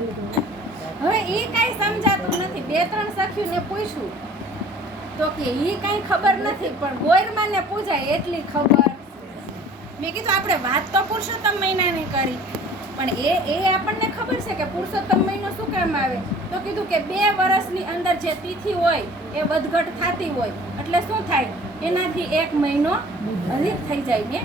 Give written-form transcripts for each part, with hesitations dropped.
હવે એ કાંઈ સમજાતું નથી. 2-3 સખીઓને પૂછ્યું તો કે એ કાંઈ ખબર નથી, પણ ગોયરમાને પૂછાય એટલી ખબર. મેં કીધું આપણે વાત તો પુરુષોત્તમ મહિનાની કરી, પણ એ આપણને ખબર છે કે પુરુષોત્તમ મહિનો શું કામ આવે? તો કીધું કે 2 વર્ષની અંદર જે તિથિ હોય એ વધઘટ થતી હોય, એટલે શું થાય? એનાથી 1 મહિનો અધિક થઈ જાય ને.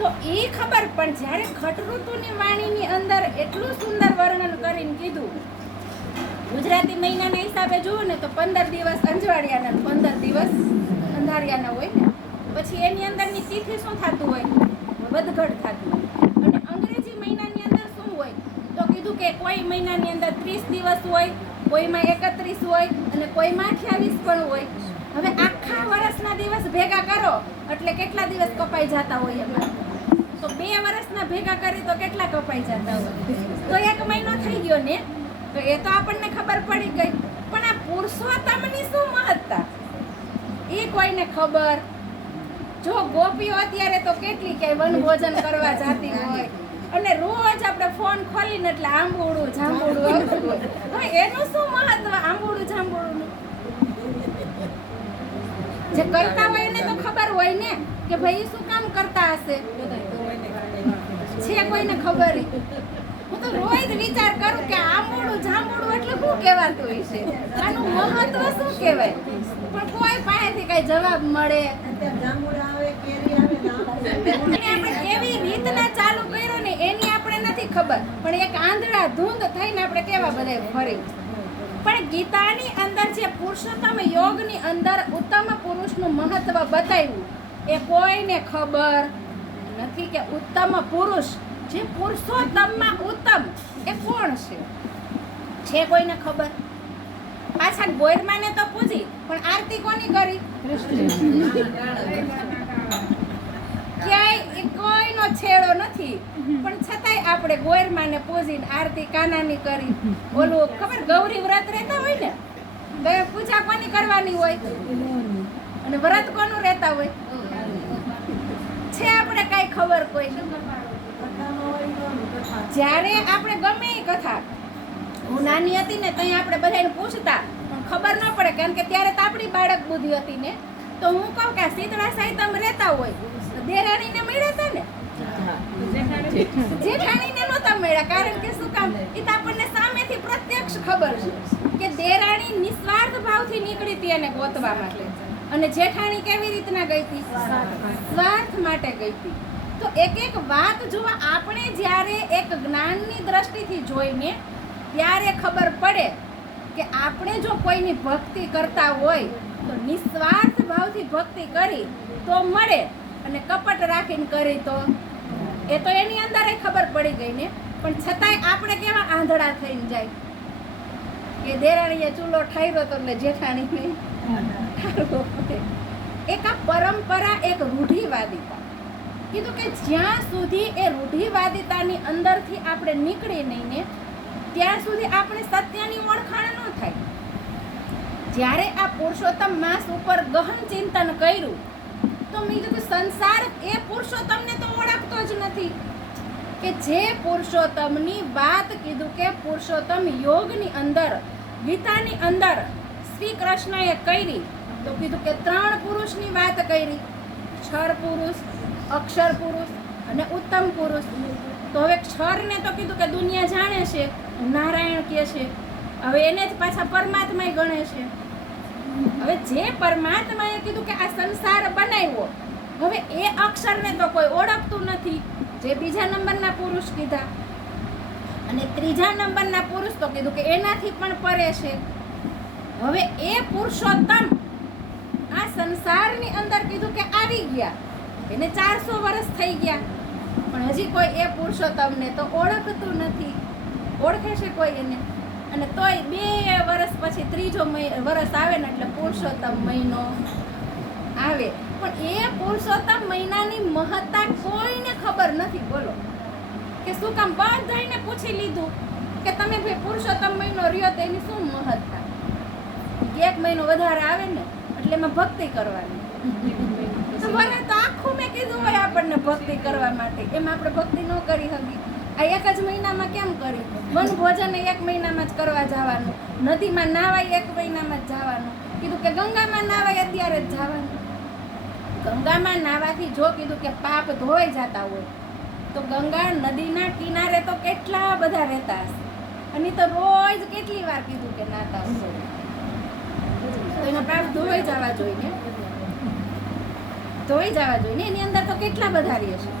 તો એ ખબર, પણ જ્યારે ખટ ઋતુની વાણીની અંદર એટલું સુંદર વર્ણન કરીને કીધું, ગુજરાતી મહિનાના હિસાબે જુઓ ને તો 15 દિવસ અંજવાળિયાના, 15 દિવસ અંધારિયાના હોય ને. પછી એની અંદરની તિથિ શું થતું હોય? વધઘટ થતું હોય. અને અંગ્રેજી મહિનાની અંદર શું હોય? તો કીધું કે કોઈ મહિનાની અંદર 30 દિવસ હોય, કોઈમાં 31 હોય અને કોઈમાં 28 પણ હોય. હવે આખા વર્ષના દિવસ ભેગા કરો એટલે કેટલા દિવસ કપાઈ જતા હોય એમાં? તો 2 વર્ષના ભેગા કરી તો કેટલા કપાઈ જતા હોય? તો 1 મહિનો થઈ ગયો ને. તો એ તો આપણને ખબર પડી ગઈ, પણ આ પુરુષોત્તમની શું મહત્તા એ કોઈને ખબર? જો ગોપીઓ અત્યારે તો કેટલી ક્યાંય વનભોજન કરવા જતી હોય અને રોજ આપણે ફોન ખોલીને એટલે આંબોડું જાંબોડું આવતું હોય. હવે એનું શું મહત્વ આંબોડું જાંબોડુંનું? જે કરતા હોય એને તો ખબર હોય ને કે ભાઈ શું કામ કરતા હશે. છે કોઈને ખબર? હું તો રોજ વિચાર કરું કે આંબોડું જાંબોડું એટલે શું કહેવાતું હોય છે, આનું મહત્વ શું કહેવાય? પણ કોઈ પાસેથી કઈ જવાબ મળે. આપણે કેવી રીતના ચાલુ કર્યું ને એની આપણે નથી ખબર, પણ એક આંધળા ધૂંધ થઈને આપણે કેવા બધા ફરી. પણ ગીતાની અંદર જે પુરુષોત્તમ યોગની અંદર ઉત્તમ પુરુષનું મહત્વ બતાવ્યું એ કોઈને ખબર નથી કે ઉત્તમ પુરુષ જે પુરુષોત્તમમાં ઉત્તમ એ કોણ છે કોઈને ખબર? પાછા ગોયરમાને તો પૂછી, પણ આરતી કોની કરી? ક્યાંય કોઈનો છેડો નથી, પણ છતાંય આપણે ગોયરમાને પૂછીને આરતી કાનાની કરી. ઓલું ખબર ગૌરી વ્રત રહેતા હોય ને, તો પૂજા કોની કરવાની હોય અને વ્રત કોનું રહેતા હોય? છે આપણે કઈ ખબર કોઈ? જ્યારે આપણે ગમે એ કથા, હું નાની હતી ને ત્યાં આપણે બધાને પૂછતા, પણ ખબર ન પડે કારણ કે ત્યારે તો આપણી બાળક બુદ્ધિ હતી ને. તો હું કહું કે શીતળા સાહિત્યમ રહેતા હોય, દેરાણીને મળ્યા હતા ને, જેઠાણીને નહોતા મળ્યા. કારણ કે શું કામ? એ તો આપણને સામેથી પ્રત્યક્ષ ખબર છે કે દેરાણી નિસ્વાર્થ ભાવથી નીકળી હતી એને ગોતવા માટે, અને જેઠાણી કેવી રીતના ગઈ હતી? સ્વાર્થ માટે ગઈ હતી. તો એક વાત જો આપણે જ્યારે એક જ્ઞાનની દ્રષ્ટિથી જોઈને ત્યારે ખબર પડે કે આપણે જો કોઈની ભક્તિ કરતા હોય તો નિસ્વાર્થ ભાવથી ભક્તિ કરી તો મળે, અને કપટ રાખીને કરી તો એ તો એની અંદર ખબર પડી ગઈ ને. પણ છતાંય આપણે કેવા આંધળા થઈને જાય કે દેરાણીએ ચૂલો ઠાર્યો તો એટલે જેઠાણીને ઠારવો પડે. એક આ પરંપરા, એક રૂઢિવાદિતા. કીધું કે જ્યાં સુધી એ રૂઢિવાદિતાની અંદરથી આપણે નીકળી નહીં ને ત્યાં સુધી આપણે સત્યની ઓળખાણ ન થાય. જ્યારે આ પુરુષોત્તમ માસ ઉપર ગહન ચિંતન કર્યું તો મેં કીધું સંસાર એ પુરુષોત્તમને તો ઓળખતો જ નથી. કે જે પુરુષોત્તમની વાત કીધું કે પુરુષોત્તમ યોગની અંદર, ગીતાની અંદર શ્રી કૃષ્ણએ કરી, તો કીધું કે 3 પુરુષની વાત કરી, ક્ષર પુરુષ, અક્ષર પુરુષ અને ઉત્તમ પુરુષ. તો હવે ક્ષરને તો કીધું કે દુનિયા જાણે છે, નારાયણ કહે છે, હવે એને જ પાછા પરમાત્મા ગણે છે. હવે જે પરમાત્માએ કીધું કે આ સંસાર બનાવ્યો, હવે એ અક્ષરને તો કોઈ ઓળખતું નથી, જે બીજા નંબરના પુરુષ કીધા. અને 3જા નંબરના પુરુષ તો કીધું કે એનાથી પણ પરે છે. હવે એ પુરુષોત્તમ આ સંસારની અંદર કીધું કે આવી ગયા, એને 400 વર્ષ થઈ ગયા, પણ હજી કોઈ એ પુરુષોત્તમને તો ઓળખતું નથી. ઓળખે છે કોઈ એને? અને તોય 2 વર્ષ પછી 3જો વર્ષ આવે ને એટલે પુરુષોત્તમ મહિનો આવે. પણ એ પુરુષોત્તમ મહિનાની મહત્તા કોઈને ખબર નથી. બોલો કે શું કામ? બધાને પૂછી લીધું કે તમે ભાઈ પુરુષોત્તમ મહિનો રહ્યો તો એની શું મહત્તા? 1 મહિનો વધારે આવે ને એટલે એમાં ભક્તિ કરવાની. તો ભલે તો આખું મેં કીધું હોય આપણને ભક્તિ કરવા માટે, એમાં આપણે ભક્તિ ન કરી શકીએ. આ એક જ મહિનામાં કેમ કરી? વનભોજન 1 મહિનામાં જ કરવા જવાનું, નદીમાં નાવાય 1 મહિનામાં જ જવાનું, કીધું કે ગંગામાં નાવાય અત્યારે જ જવાનું. ગંગામાં નાવાથી જો કીધું કે પાપ ધોવાઈ જતા હોય તો ગંગા નદીના કિનારે તો કેટલા બધા રહેતા હશે, અને તો રોજ કેટલી વાર કીધું કે નાતા હશે, તો એના પાપ ધોવાઈ જવા જોઈએ, ધોઈ જવા જોઈએ. એની અંદર તો કેટલા બધા રહેશે.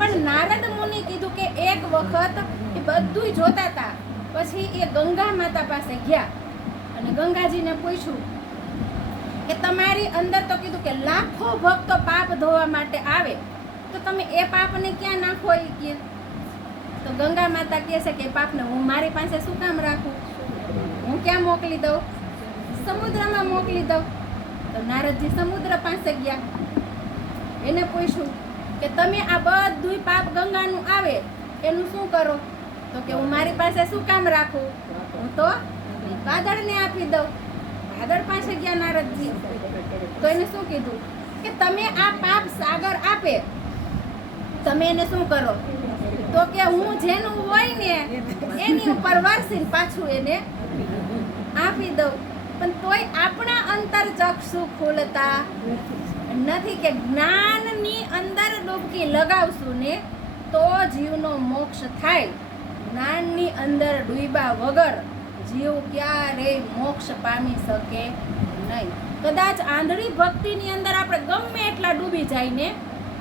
પણ નારદ મુનિ કીધું કે એક વખત એ બધું જોતા હતા, પછી એ ગંગા માતા પાસે ગયા અને ગંગાજીને પૂછ્યું કે તમારી અંદર તો કીધું કે લાખો ભક્તો પાપ ધોવા માટે આવે, તો તમે એ પાપને ક્યાં નાખો? એ કે તો ગંગા માતા કહે છે કે પાપને હું મારી પાસે શું કામ રાખું, હું ક્યાં મોકલી દઉં? સમુદ્રમાં મોકલી દઉં. તો નારદજી સમુદ્ર પાસે ગયા, એને પૂછ્યું કે તમે આ બધું પાપ ગંગાનું આવે એનું શું કરો? તો કે હું મારી પાસે શું કામ રાખું, હું તો વાદળને આપી દઉં. વાદળ પાસે ગયા નારદજી, તો એને શું કીધું કે તમે આ પાપ સાગર આપે, તમે એને શું કરો? તો કે હું જેનું હોય ને એની ઉપર વરસીને પાછું એને આપી દઉં. પણ તોય આપણા અંતર ચક્ષુ ખુલતા નથી કે જ્ઞાનની અંદર ડૂબકી લગાવશું ને તો જીવનો મોક્ષ થાય. જ્ઞાનની અંદર ડૂબ્યા વગર જીવ ક્યારેય મોક્ષ પામી શકે નહીં. કદાચ આંધળી ભક્તિની અંદર આપણે ગમે એટલા ડૂબી જાય ને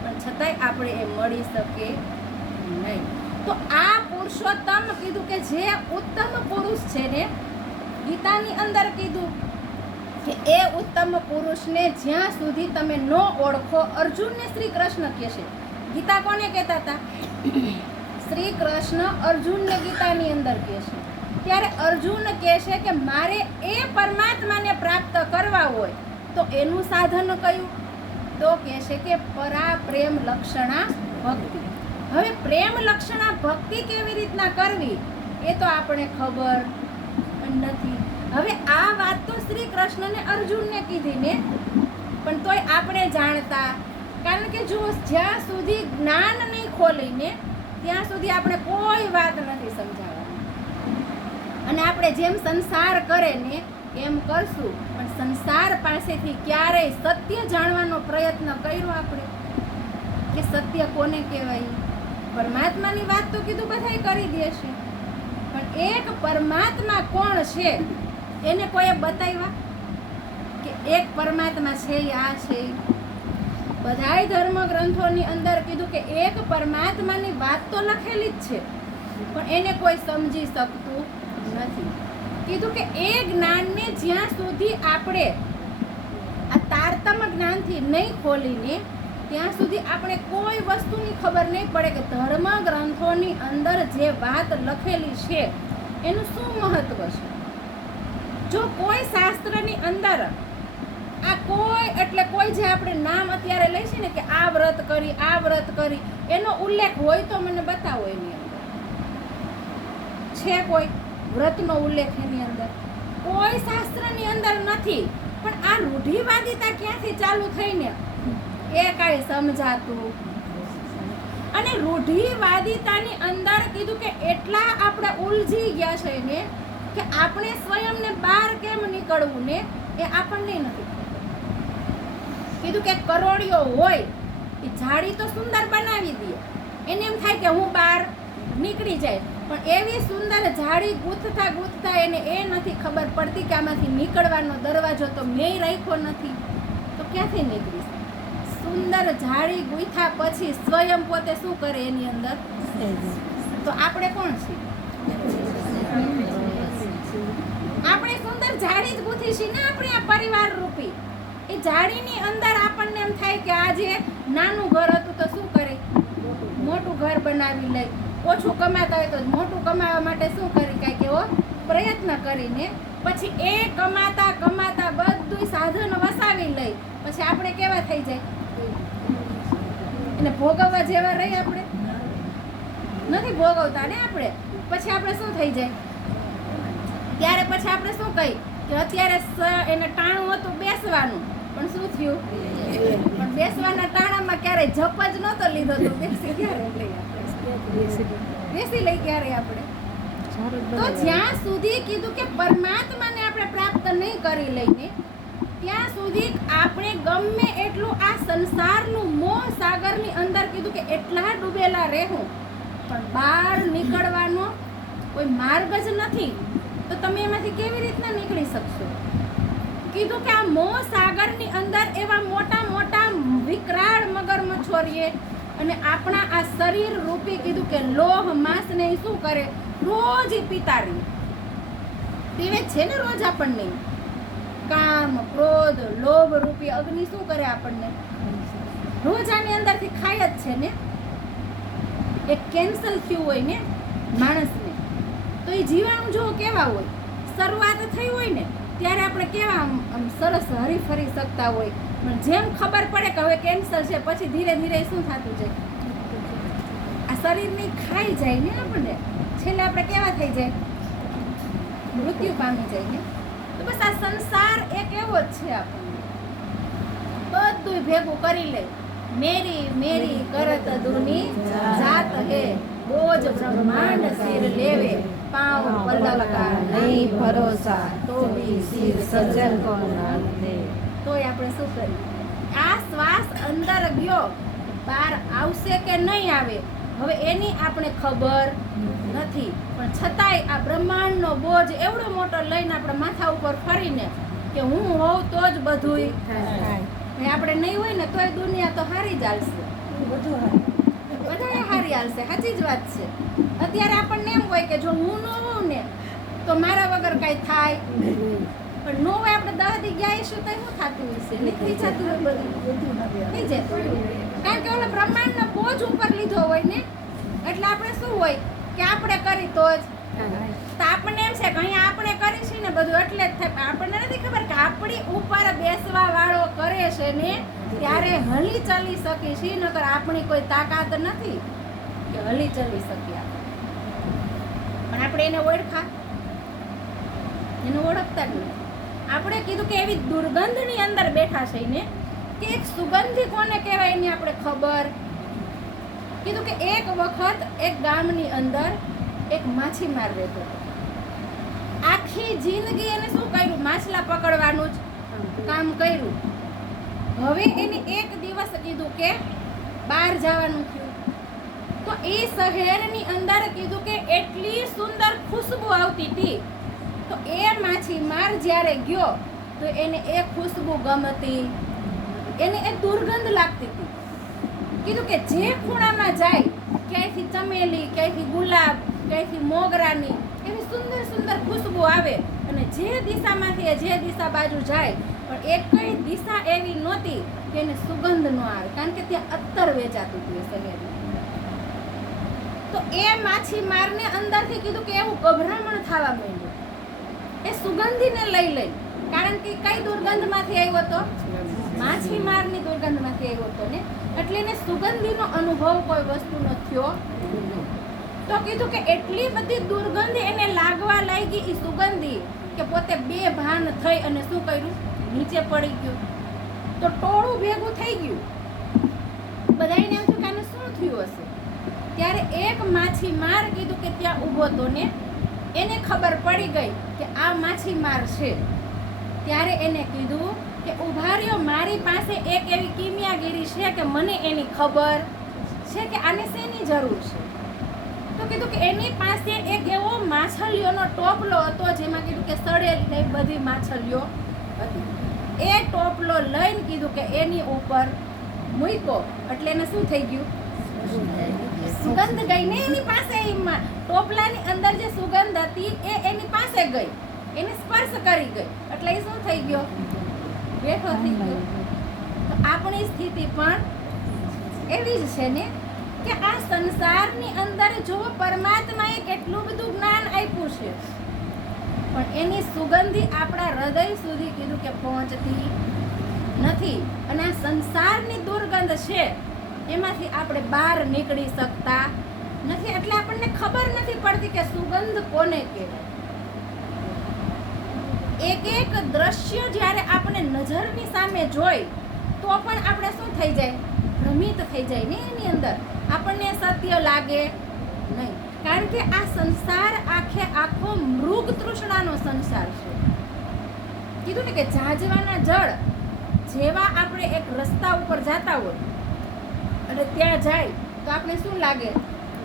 પણ છતાંય આપણે એ મળી શકે નહીં. તો આ પુરુષોત્તમ કીધું કે જે ઉત્તમ પુરુષ છે ને, ગીતાની અંદર કીધું કે એ ઉત્તમ પુરુષને જ્યાં સુધી તમે ન ઓળખો, અર્જુનને શ્રી કૃષ્ણ કહે છે. ગીતા કોને કહેતા હતા? શ્રી કૃષ્ણ અર્જુનને ગીતાની અંદર કહે છે. ત્યારે અર્જુન કહે છે કે મારે એ પરમાત્માને પ્રાપ્ત કરવા હોય તો એનું સાધન કયું? તો કહે છે કે પરા પ્રેમ લક્ષણા ભક્તિ. હવે પ્રેમ લક્ષણા ભક્તિ કેવી રીતના કરવી એ તો આપણે ખબર નથી. હવે આ વાત તો શ્રી કૃષ્ણને અર્જુનને કીધી ને, પણ તોય આપણે જાણતા, કારણ કે જો જ્યાં સુધી જ્ઞાન નહીં ખોલીને ત્યાં સુધી આપણે કોઈ વાત નથી સમજાવવાની. અને આપણે જેમ સંસાર કરે ને એમ કરશું, પણ સંસાર પાસેથી ક્યારેય સત્ય જાણવાનો પ્રયત્ન કર્યો આપણે કે સત્ય કોને કહેવાય? પરમાત્માની વાત તો કીધું બધાય કરી દેશે, પણ એક પરમાત્મા કોણ છે એને કોઈએ બતાવ્યા કે એક પરમાત્મા છે આ છે? બધાય ધર્મ ગ્રંથોની અંદર કીધું કે એક પરમાત્માની વાત તો લખેલી જ છે, પણ એને કોઈ સમજી શકતું નથી. કીધું કે એ જ્ઞાનને જ્યાં સુધી આપણે આ તારતમ જ્ઞાનથી નહીં ખોલીને ત્યાં સુધી આપણે કોઈ વસ્તુની ખબર નહીં પડે કે ધર્મ ગ્રંથોની અંદર જે વાત લખેલી છે એનું શું મહત્વ છે. જો કોઈ શાસ્ત્રની અંદર આ કોઈ એટલે કોઈ જે આપણે નામ અત્યારે લઈ છે ને કે આ વ્રત કરી આ વ્રત કરી એનો ઉલ્લેખ હોય તો મને બતાવો. એની અંદર છે કોઈ વ્રતનો ઉલ્લેખ? એની અંદર કોઈ શાસ્ત્રની અંદર નથી. પણ આ રૂઢિવાદિતા ક્યાંથી ચાલુ થઈને એ કાંઈ સમજાતું. અને રૂઢિવાદિતાની અંદર કીધું કે એટલા આપણે ઉલઝી ગયા છે ને કે આપણે સ્વયંને બહાર કેમ નીકળવું ને એ આપણને નથી. કીધું કે કરોડિયો હોય એ જાળી તો સુંદર બનાવી દે, એને એમ થાય કે હું બહાર નીકળી જાય, પણ એવી સુંદર જાળી ગૂંથતા ગૂંથતા એને એ નથી ખબર પડતી કે આમાંથી નીકળવાનો દરવાજો તો મેં રાખ્યો નથી, તો ક્યાંથી નીકળીશ? સુંદર જાળી ગૂંથ્યા પછી સ્વયં પોતે શું કરે એની અંદર? તો આપણે કોણ છીએ? આપણે સુંદર જાળી જ ગૂંથી છીએ ને આપણે આ પરિવાર રૂપી. એ જાળીની અંદર આપણને એમ થાય કે આજે નાનું ઘર હતું તો શું કરે? મોટું ઘર બનાવી લઈ. ઓછું કમાતા હોય તો મોટું કમાવા માટે શું કરી? કાંઈક એવો પ્રયત્ન કરીને પછી એ કમાતા કમાતા બધું સાધન વસાવી લઈ પછી આપણે કેવા થઈ જાય? એને ભોગવવા જેવા રહી આપણે નથી ભોગવતા ને આપણે. પછી આપણે શું થઈ જાય? ત્યારે પછી આપણે શું કહી કે અત્યારે એને ટાણું હતું બેસવાનું, પણ શું થયું? પણ બેસવાના ટાણામાં ક્યારેય જપ જ નહોતો લીધો તો બેસી ક્યારે લઈ આપણે બેસી લઈ ક્યારે આપણે. તો જ્યાં સુધી કીધું કે પરમાત્માને આપણે પ્રાપ્ત નહીં કરી લઈને ત્યાં સુધી આપણે ગમે એટલું આ સંસારનું મોહ સાગરની અંદર કીધું કે એટલા ડૂબેલા રહેવું પણ બહાર નીકળવાનો કોઈ માર્ગ જ નથી. તો તમે એમાંથી કેવી રીતના નીકળી શકશો? કીધું કે આ મોહ સાગરની અંદર એવા મોટા મોટા વિકરાળ મગરમચ્છોરીએ અને આપણા આ શરીર રૂપી કીધું કે લોહ માંસને શું કરે? રોજ પિતારી પીવે છે ને રોજ આપણને. કામ ક્રોધ લોભ રૂપી અગ્નિ શું કરે આપણને? રોજ આની અંદરથી ખાય જ છે ને. એક કેન્સલ થયું હોય ને માણસને તો એ જીવાણુ જો કેવા હોય, શરૂઆત થઈ હોય ને ત્યારે આપણે કેવા આમ સરસ હરીફરી શકતા હોય, પણ જેમ ખબર પડે કે હવે કેન્સર છે પછી ધીરે ધીરે શું થતું જાય? આ શરીરને ખાઈ જાય ને આપણને, છેલ્લે આપણે કેવા થઈ જાય? મૃત્યુ પામી જાય ને. તો બસ આ સંસાર એક એવો જ છે. આપણને બધું ભેગું કરી લે. મેરી મેરી કરત દુની જાત હે, બોજ બ્રહ્માંડ સિર લેવે, પાવ પલકા નહીં ભરોસા, તો બી સિર સજ્જન કોણ દે. તોય આપણે શું કરીએ? આ શ્વાસ અંદર ગયો, બહાર આવશે કે નહીં આવે હવે એની આપણે ખબર નથી, પણ છતાંય આ બ્રહ્માંડનો બોજ એવડો મોટો લઈને આપણે માથા ઉપર ફરીને કે હું હોઉં તો જ બધુંય થાય. આપણે નહીં હોય ને તોય દુનિયા તો હારી જ હાલશે, બધા હારી હાલશે. સાચી જ વાત છે. અત્યારે આપણને એમ હોય કે જો હું ન હોઉં ને તો મારા વગર કાંઈ થાય, પણ નો હોય આપણે 10 દી ગયા હશું તો શું થતું હશે? નીકળી જતું હોય બધું થઈ જાય. કારણ કે ઓલો બ્રહ્માંડનો બોજ ઉપર લીધો હોય ને એટલે આપણે શું હોય કે આપણે કરી તો જ. તો આપણને એમ છે કે અહીંયા આપણે કરીશું ને બધું એટલે જ થાય. આપણને નથી ખબર કે આપણી ઉપર બેસવા વાળો કરે છે ને ત્યારે હલી ચલી શકીશું, નકર આપણી કોઈ તાકાત નથી કે હલી ચલી શકીએ. પણ આપણે એને ઓળખા, એને ઓળખતા જ નથી. આપણે કીધું કે એવી દુર્ગંધની અંદર બેઠા છે ને કે એક સુગંધી કોને કહેવાય એની આપણે ખબર. કીધું કે એક વખત એક ગામની અંદર એક માછીમાર રહેતો હતો. આખી જિંદગી એને શું કર્યું? માછલા પકડવાનું જ કામ કર્યું. હવે એને એક દિવસ કીધું કે બહાર જવાનું થયું તો એ શહેરની અંદર કીધું કે એટલી સુંદર ખુશ્બુ આવતી હતી. તો એ માછીમાર જ્યારે ગયો તો એને એ ખુશ્બુ ગમતી, એને એ દુર્ગંધ લાગતી હતી. કીધું કે જે ખૂણામાં જાય ક્યાંયથી ચમેલી, ક્યાંયથી ગુલાબ, ક્યાંયથી મોગરાની એવી સુંદર સુંદર ખુશ્બુ આવે અને જે દિશામાંથી જે દિશા બાજુ જાય પણ એક કઈ દિશા એવી નહોતી કે એને સુગંધ ન આવે, કારણ કે ત્યાં અત્તર વેચાતું હતું એ શહેરમાં. તો એ માછીમારને અંદરથી કીધું કે એવું ગભરામણ થવા માંડ્યું એ સુગંધીને લઈ, કારણ કે કઈ દુર્ગંધમાંથી આવ્યો હતો? માછીમારની દુર્ગંધમાંથી આવ્યો હતો ને, એટલે એને સુગંધીનો અનુભવ કોઈ વસ્તુનો થયો. તો કીધું કે એટલી બધી દુર્ગંધ એને લાગવા લાગી એ સુગંધી કે પોતે બેભાન થઈ અને શું કર્યું? નીચે પડી ગયું. તો ટોળું ભેગું થઈ ગયું. બધાને એમ થયું કે આને શું થયું હશે? ત્યારે એક માછીમાર કીધું કે ત્યાં ઊભો હતો ને એને ખબર પડી ગઈ કે આ માછીમાર છે. ત્યારે એને કીધું કે ઉભા રહ્યો, મારી પાસે એક એવી કિમિયાગીરી છે કે મને એની ખબર છે કે આને શેની જરૂર છે. તો કીધું કે એની પાસે એક એવો માછલીઓનો ટોપલો હતો જેમાં કીધું કે સડેલી બધી માછલીઓ હતી. એ ટોપલો લઈને કીધું કે એની ઉપર મૂક્યો એટલે એને શું થઈ ગયું? સુગંધ ગઈ ને એની પાસે. ટોપલાની અંદર જે સુગંધ હતી એ એની પાસે ગઈ, એને સ્પર્શ કરી ગઈ એટલે એ શું થઈ ગયો? બેઠો થઈ ગયો. તો આપણી સ્થિતિ પણ એવી જ છે ને કે આ સંસારની અંદર જો પરમાત્માએ કેટલું બધું જ્ઞાન આપ્યું છે પણ એની સુગંધી આપણા હૃદય સુધી કીધું કે પહોંચતી નથી. અને આ સંસારની દુર્ગંધ છે એમાંથી આપણે બહાર નીકળી શકતા નથી. એટલે આપણને ખબર નથી પડતી કે સુગંધ કોને કહેવાય. એક એક દ્રશ્ય જ્યારે આપણે નજરની સામે જોઈ તો પણ આપણે શું થઈ જાય? ભ્રમિત થઈ જાય ને એની અંદર આપણને સત્ય લાગે નહીં. કારણ કે આ સંસાર આખો મૃગ તૃષ્ણાનો સંસાર છે. કીધું ને કે ઝાઝવાના જળ જેવા આપણે એક રસ્તા ઉપર જતા હોય અને ત્યાં જાય તો આપણે શું લાગે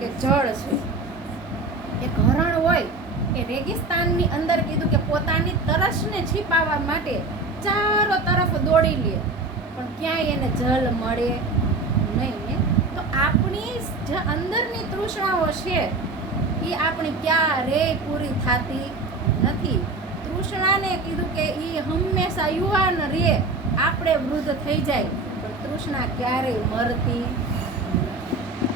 કે જળ છે. એક હરણ હોય એ રેગિસ્તાનની અંદર કીધું કે પોતાની તરસને છીપાવવા માટે ચારો તરફ દોડી લે પણ ક્યાંય એને જલ મળે નહીં ને. તો આપણી જે અંદરની તૃષ્ણાઓ છે એ આપણી ક્યારેય પૂરી થતી નથી. તૃષ્ણાને કીધું કે એ હંમેશા યુવાન રહે, આપણે વૃદ્ધ થઈ જાય પણ તૃષ્ણા ક્યારેય મરતી